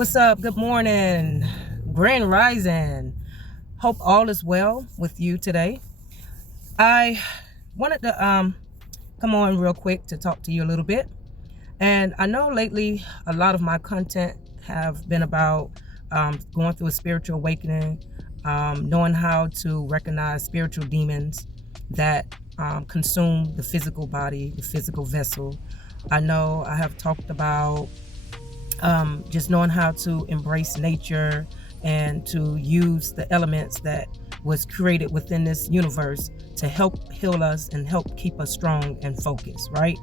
What's up? Good morning. Grand Rising. Hope all is well with you today. I wanted to come on real quick to talk to you a little bit. And I know lately a lot of my content have been about going through a spiritual awakening, knowing how to recognize spiritual demons that consume the physical body, the physical vessel. I know I have talked about just knowing how to embrace nature and to use the elements that was created within this universe to help heal us and help keep us strong and focused, right?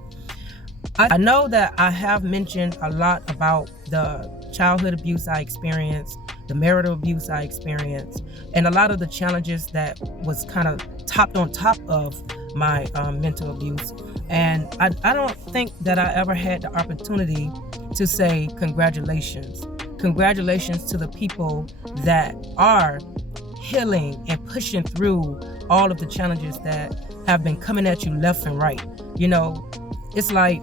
I know that I have mentioned a lot about the childhood abuse I experienced, the marital abuse I experienced, and a lot of the challenges that was kind of topped on top of my mental abuse. And I don't think that I ever had the opportunity to say congratulations. Congratulations to the people that are healing and pushing through all of the challenges that have been coming at you left and right. You know, it's like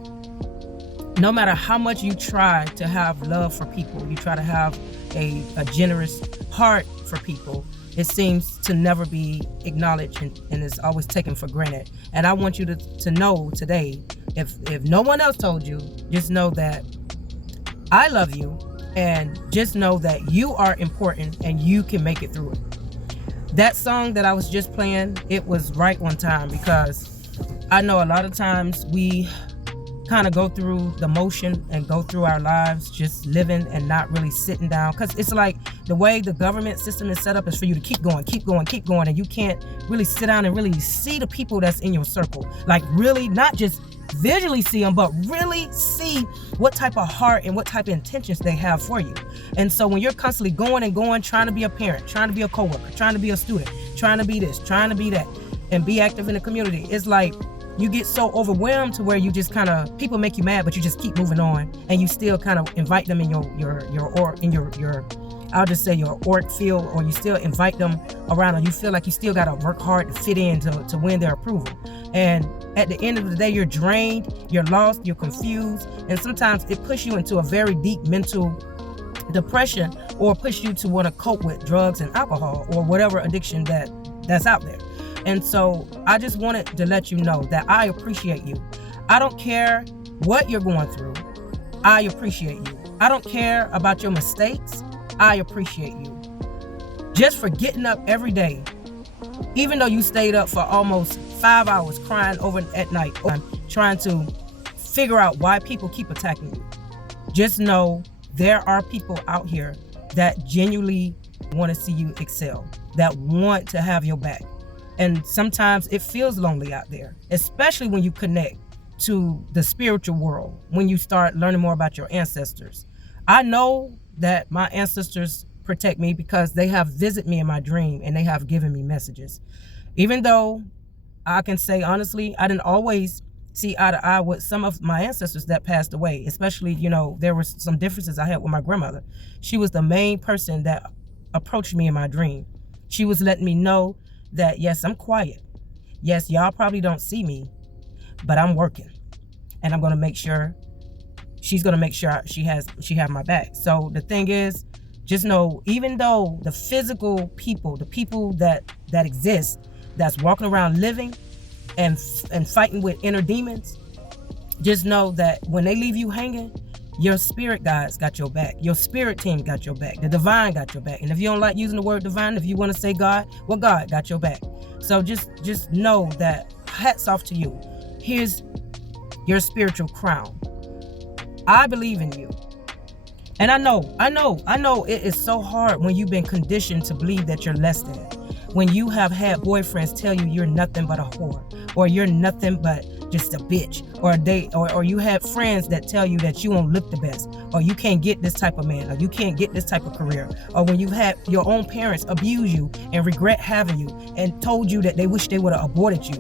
no matter how much you try to have love for people, you try to have a generous heart for people, it seems to never be acknowledged and is always taken for granted. And I want you to know today, if no one else told you, just know that I love you, and just know that you are important and you can make it through it. That song that I was just playing, it was right on time, because I know a lot of times we kind of go through the motion and go through our lives just living and not really sitting down, because it's like the way the government system is set up is for you to keep going, and you can't really sit down and really see the people that's in your circle, like really not just visually see them, but really see what type of heart and what type of intentions they have for you. And so when you're constantly going, trying to be a parent, trying to be a coworker, trying to be a student, trying to be this, trying to be that, and be active in the community, it's like you get so overwhelmed to where you just kind of, people make you mad, but you just keep moving on, and you still kind of invite them in your I'll just say your auric field, or you still invite them around, and you feel like you still got to work hard to fit in to win their approval. And at the end of the day, you're drained, you're lost, you're confused, and sometimes it pushes you into a very deep mental depression, or push you to want to cope with drugs and alcohol or whatever addiction that's out there. And so I just wanted to let you know that I appreciate you. I don't care what you're going through. I appreciate you. I don't care about your mistakes. I appreciate you. Just for getting up every day, even though you stayed up for almost 5 hours crying over at night, trying to figure out why people keep attacking you. Just know there are people out here that genuinely want to see you excel, that want to have your back. And sometimes it feels lonely out there, especially when you connect to the spiritual world, when you start learning more about your ancestors. I know that my ancestors protect me because they have visited me in my dream, and they have given me messages. Even though I can say honestly, I didn't always see eye to eye with some of my ancestors that passed away, especially, there were some differences I had with my grandmother. She was the main person that approached me in my dream. She was letting me know that, yes, I'm quiet. Yes, y'all probably don't see me, but I'm working, and I'm going to make sure she's going to make sure she have my back. So the thing is, just know, even though the physical people, the people that exist, that's walking around living and fighting with inner demons, just know that when they leave you hanging, your spirit guides got your back. Your spirit team got your back. The divine got your back. And if you don't like using the word divine, if you want to say God, well, God got your back. So just know that, hats off to you. Here's your spiritual crown. I believe in you. And I know it is so hard when you've been conditioned to believe that you're less than. When you have had boyfriends tell you you're nothing but a whore, or you're nothing but just a bitch, or you have friends that tell you that you won't look the best, or you can't get this type of man, or you can't get this type of career, or when you've had your own parents abuse you and regret having you and told you that they wish they would have aborted you.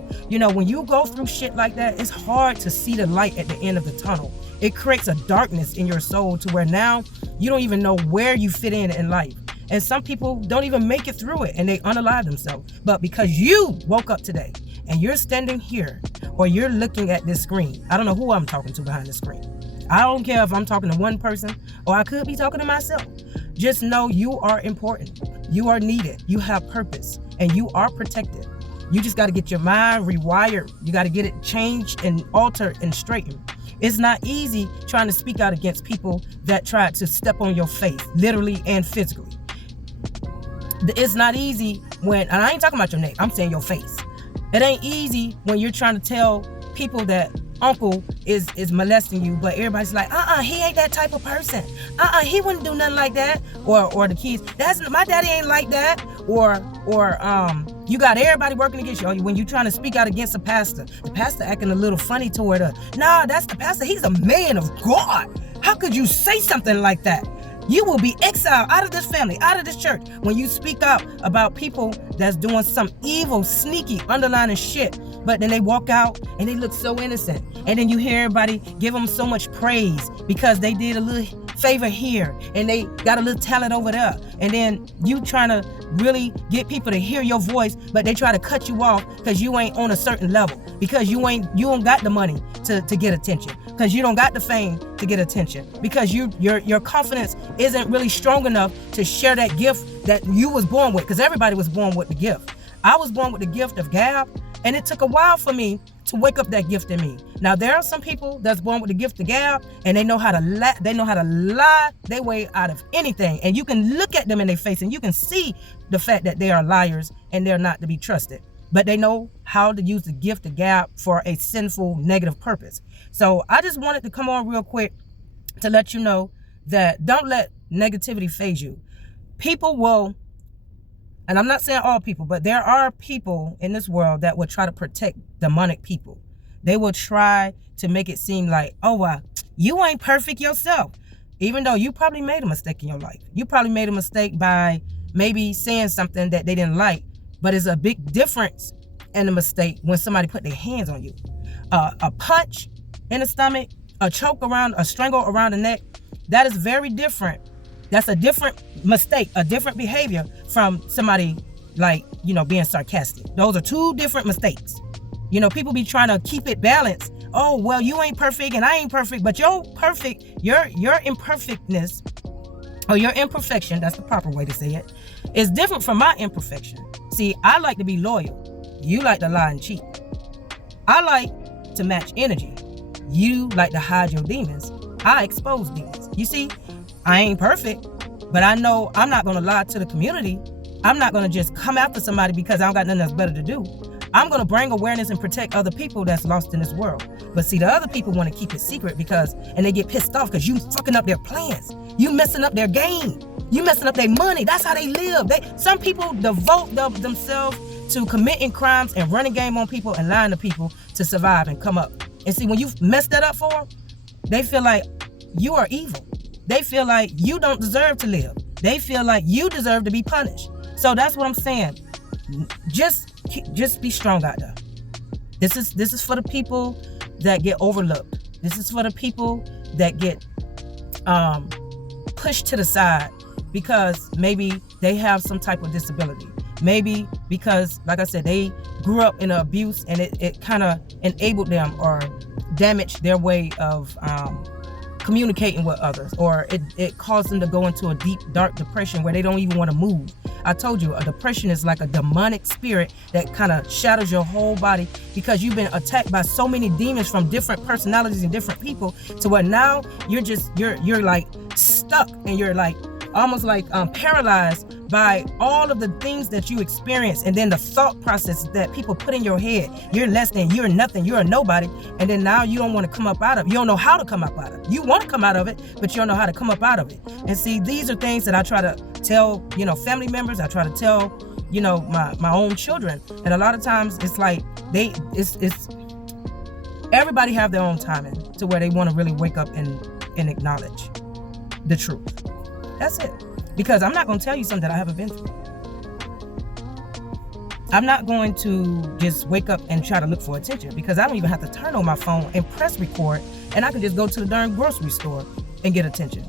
When you go through shit like that, it's hard to see the light at the end of the tunnel. It creates a darkness in your soul to where now you don't even know where you fit in life. And some people don't even make it through it, and they unalive themselves. But because you woke up today and you're standing here, or you're looking at this screen, I don't know who I'm talking to behind the screen, I don't care if I'm talking to one person or I could be talking to myself. Just know you are important. You are needed. You have purpose and you are protected. You just got to get your mind rewired. You got to get it changed and altered and straightened. It's not easy trying to speak out against people that try to step on your face, literally and physically. It's not easy when, and I ain't talking about your neck, I'm saying your face. It ain't easy when you're trying to tell people that uncle is molesting you, but everybody's like, he ain't that type of person. He wouldn't do nothing like that. Or the kids, my daddy ain't like that. Or you got everybody working against you. When you're trying to speak out against the pastor acting a little funny toward her. Nah, that's the pastor. He's a man of God. How could you say something like that? You will be exiled out of this family, out of this church, when you speak out about people that's doing some evil, sneaky, underlining shit. But then they walk out and they look so innocent. And then you hear everybody give them so much praise because they did a little favor here and they got a little talent over there. And then you trying to really get people to hear your voice, but they try to cut you off because you ain't on a certain level, because you don't got the money to get attention, because you don't got the fame to get attention, because your confidence isn't really strong enough to share that gift that you was born with, because everybody was born with the gift. I was born with the gift of gab, and it took a while for me to wake up that gift in me. Now there are some people that's born with the gift of gab, and they know how to lie their way out of anything. And you can look at them in their face and you can see the fact that they are liars and they're not to be trusted. But they know how to use the gift of gab for a sinful, negative purpose. So I just wanted to come on real quick to let you know that don't let negativity phase you. People will, and I'm not saying all people, but there are people in this world that will try to protect demonic people. They will try to make it seem like, you ain't perfect yourself. Even though you probably made a mistake in your life. You probably made a mistake by maybe saying something that they didn't like. But it's a big difference in a mistake when somebody put their hands on you. A punch in the stomach, a strangle around the neck, that is very different. That's a different mistake, a different behavior from somebody being sarcastic. Those are two different mistakes. People be trying to keep it balanced. Oh, well, you ain't perfect and I ain't perfect, but your imperfectness or your imperfection, that's the proper way to say it, is different from my imperfection. See, I like to be loyal. You like to lie and cheat. I like to match energy. You like to hide your demons. I expose demons. You see, I ain't perfect, but I know I'm not going to lie to the community. I'm not going to just come after somebody because I don't got nothing else better to do. I'm going to bring awareness and protect other people that's lost in this world. But see, the other people want to keep it secret and they get pissed off because you fucking up their plans. You messing up their game. You messing up their money. That's how they live. Some people devote themselves to committing crimes and running game on people and lying to people to survive and come up. And see, when you mess that up for them, they feel like you are evil. They feel like you don't deserve to live. They feel like you deserve to be punished. So that's what I'm saying. Just be strong out there. This is for the people that get overlooked. This is for the people that get pushed to the side because maybe they have some type of disability. Maybe because, like I said, they grew up in abuse and it kind of enabled them or damaged their way of communicating with others, or it caused them to go into a deep, dark depression where they don't even want to move. I told you, a depression is like a demonic spirit that kind of shatters your whole body because you've been attacked by so many demons from different personalities and different people to where now you're like stuck and you're like almost like paralyzed by all of the things that you experience, and then the thought process that people put in your head. You're less than, you're nothing, you're a nobody, and then now you don't want to come up out of it. You don't know how to come up out of it. You want to come out of it, but you don't know how to come up out of it. And see, these are things that I try to tell, family members. I try to tell, my own children. And a lot of times it's like it's everybody have their own timing to where they want to really wake up and acknowledge the truth. That's it. Because I'm not going to tell you something that I haven't been through. I'm not going to just wake up and try to look for attention, because I don't even have to turn on my phone and press record, and I can just go to the darn grocery store and get attention.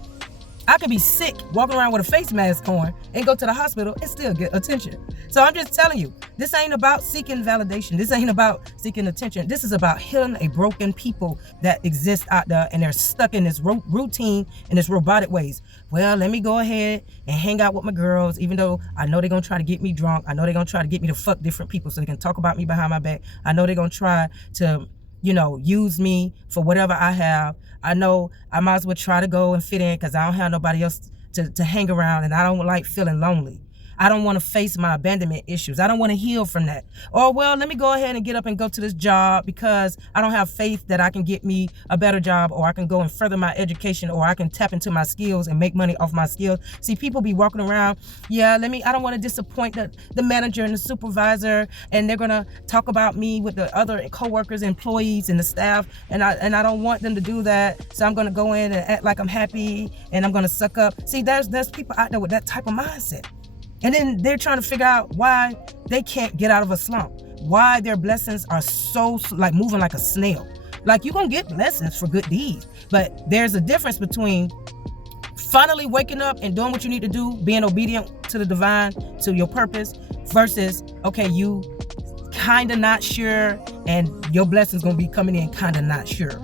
I could be sick, walking around with a face mask on, and go to the hospital and still get attention. So I'm just telling you, this ain't about seeking validation. This ain't about seeking attention. This is about healing a broken people that exist out there, and they're stuck in this routine and this robotic ways. Well, let me go ahead and hang out with my girls, even though I know they're going to try to get me drunk. I know they're going to try to get me to fuck different people so they can talk about me behind my back. I know they're going to try to, use me for whatever I have. I know I might as well try to go and fit in because I don't have nobody else to hang around, and I don't like feeling lonely. I don't want to face my abandonment issues. I don't want to heal from that. Or, well, let me go ahead and get up and go to this job because I don't have faith that I can get me a better job, or I can go and further my education, or I can tap into my skills and make money off my skills. See, people be walking around, I don't want to disappoint the manager and the supervisor, and they're going to talk about me with the other coworkers, employees, and the staff, and I don't want them to do that, so I'm going to go in and act like I'm happy, and I'm going to suck up. See, there's people out there with that type of mindset. And then they're trying to figure out why they can't get out of a slump, why their blessings are so moving like a snail. Like, you're going to get blessings for good deeds, but there's a difference between finally waking up and doing what you need to do, being obedient to the divine, to your purpose, versus, okay, you kind of not sure, and your blessings going to be coming in kind of not sure.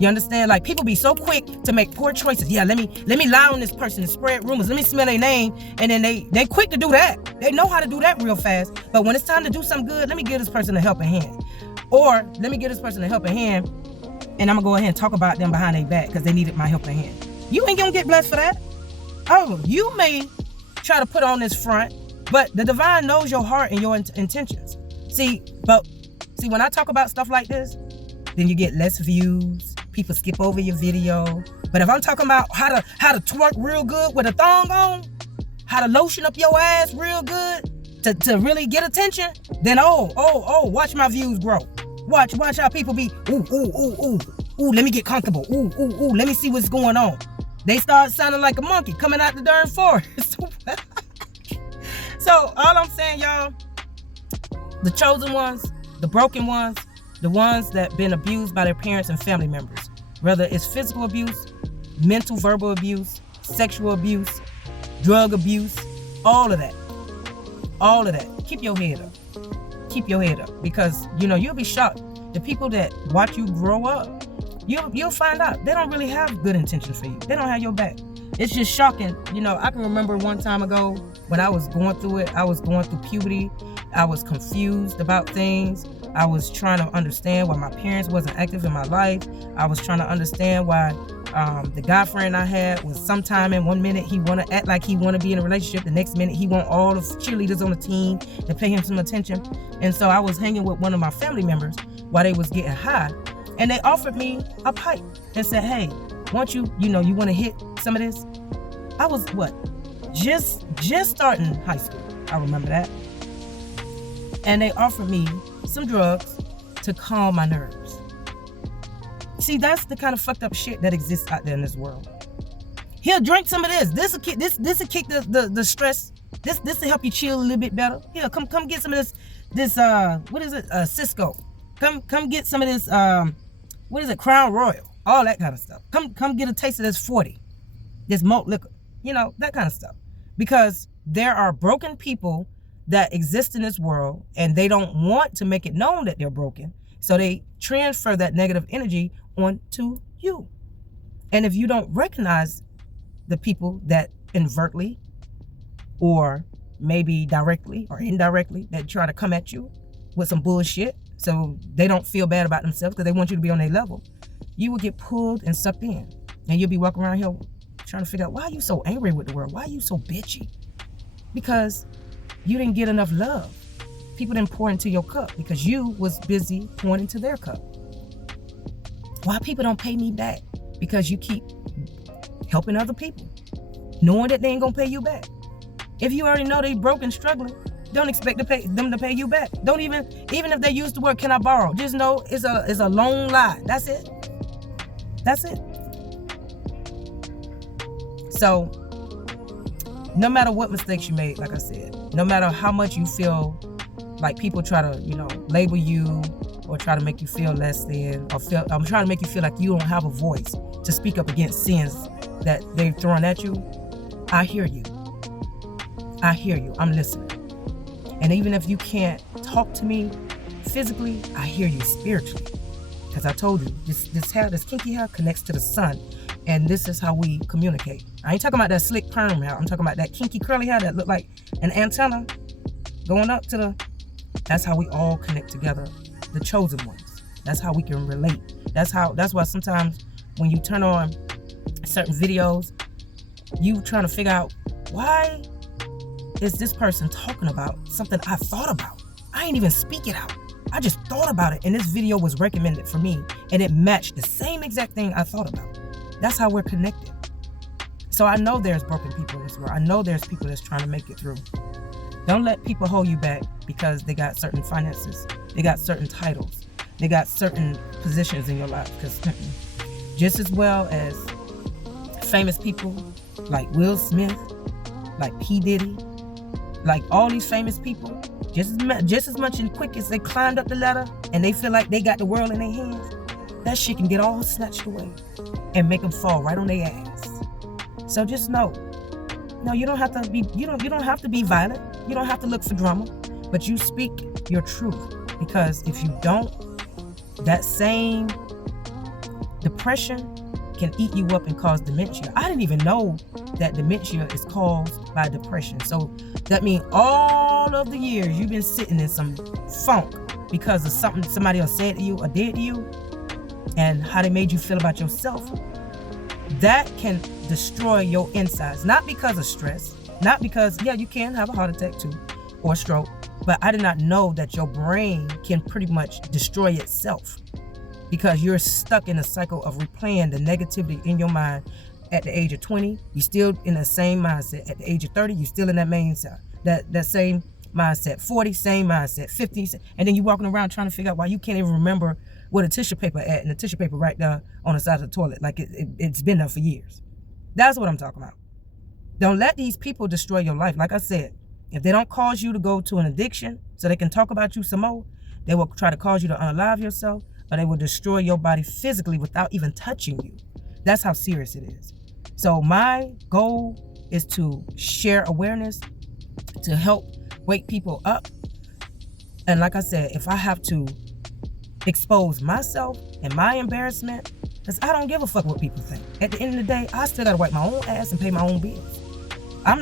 You understand? Like, people be so quick to make poor choices. Yeah, let me lie on this person and spread rumors. Let me smell their name. And then they quick to do that. They know how to do that real fast. But when it's time to do something good, let me give this person a helping hand. Or let me give this person a helping hand, and I'm going to go ahead and talk about them behind their back because they needed my helping hand. You ain't going to get blessed for that. Oh, you may try to put on this front, but the divine knows your heart and your intentions. See, when I talk about stuff like this, then you get less views. People skip over your video. But if I'm talking about how to twerk real good with a thong on, how to lotion up your ass real good to really get attention, then watch my views grow. Watch how people be ooh, let me get comfortable. Ooh, let me see what's going on. They start sounding like a monkey coming out the darn forest. So all I'm saying, y'all, the chosen ones, the broken ones, the ones that been abused by their parents and family members, whether it's physical abuse, mental, verbal abuse, sexual abuse, drug abuse, all of that. Keep your head up, because you'll be shocked. The people that watch you grow up, you'll find out they don't really have good intentions for you. They don't have your back. It's just shocking. I can remember one time ago when I was going through it. I was going through puberty. I was confused about things. I was trying to understand why my parents wasn't active in my life. I was trying to understand why the guy friend I had was sometime in 1 minute he want to act like he want to be in a relationship. The next minute he want all the cheerleaders on the team to pay him some attention. And so I was hanging with one of my family members while they was getting high. And they offered me a pipe and said, hey, won't you want to hit some of this? I was just starting high school. I remember that. And they offered me some drugs to calm my nerves. See, that's the kind of fucked up shit that exists out there in this world. Here, drink some of this. This will kick the stress. This will help you chill a little bit better. Here, come get some of this what is it? Cisco. Come get some of this what is it? Crown Royal. All that kind of stuff. Come get a taste of this 40. This malt liquor. That kind of stuff. Because there are broken people that exist in this world, and they don't want to make it known that they're broken. So they transfer that negative energy onto you. And if you don't recognize the people that overtly or maybe directly or indirectly that try to come at you with some bullshit so they don't feel bad about themselves because they want you to be on their level, you will get pulled and sucked in. And you'll be walking around here trying to figure out, why are you so angry with the world? Why are you so bitchy? Because you didn't get enough love. People didn't pour into your cup because you was busy pouring into their cup. Why people don't pay me back? Because you keep helping other people, knowing that they ain't gonna pay you back. If you already know they broke and struggling, don't expect them to pay you back. Don't even if they use the word "can I borrow," just know it's a long lie. That's it. So no matter what mistakes you made, like I said, no matter how much you feel like people try to, label you or try to make you feel less than, or trying to make you feel like you don't have a voice to speak up against sins that they're throwing at you, I hear you. I hear you. I'm listening. And even if you can't talk to me physically, I hear you spiritually. Because I told you, this hair, this kinky hair connects to the sun. And this is how we communicate. I ain't talking about that slick perm hair. I'm talking about that kinky curly hair that look like an antenna going up to the... That's how we all connect together, the chosen ones. That's how we can relate. That's why sometimes when you turn on certain videos, you trying to figure out, why is this person talking about something I thought about? I ain't even speak it out. I just thought about it, and this video was recommended for me, and it matched the same exact thing I thought about. That's how we're connected. So I know there's broken people in this world. I know there's people that's trying to make it through. Don't let people hold you back because they got certain finances, they got certain titles, they got certain positions in your life. Because just as well as famous people like Will Smith, like P. Diddy, like all these famous people, just as much and quick as they climbed up the ladder and they feel like they got the world in their hands, that shit can get all snatched away and make them fall right on their ass. So just know, no, you don't have to be, you don't have to be violent. You don't have to look for drama, but you speak your truth, because if you don't, that same depression can eat you up and cause dementia. I didn't even know that dementia is caused by depression. So that means all of the years you've been sitting in some funk because of something somebody else said to you or did to you and how they made you feel about yourself. That can destroy your insides, not because of stress, not because, yeah, you can have a heart attack too, or a stroke, but I did not know that your brain can pretty much destroy itself because you're stuck in a cycle of replaying the negativity in your mind. At the age of 20, you're still in the same mindset. At the age of 30, you're still in that that same mindset. 40, same mindset. 50, and then you're walking around trying to figure out why you can't even remember where the tissue paper at, and the tissue paper right there on the side of the toilet, like it's been there for years. That's what I'm talking about. Don't let these people destroy your life. Like I said, if they don't cause you to go to an addiction so they can talk about you some more, they will try to cause you to unalive yourself, or they will destroy your body physically without even touching you. That's how serious it is. So my goal is to share awareness, to help wake people up. And like I said, if I have to expose myself and my embarrassment, because I don't give a fuck what people think. At the end of the day, I still gotta wipe my own ass and pay my own bills.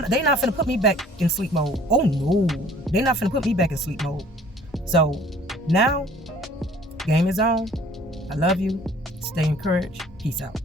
They not finna put me back in sleep mode. Oh no, they not finna put me back in sleep mode. So now, game is on. I love you. Stay encouraged. Peace out.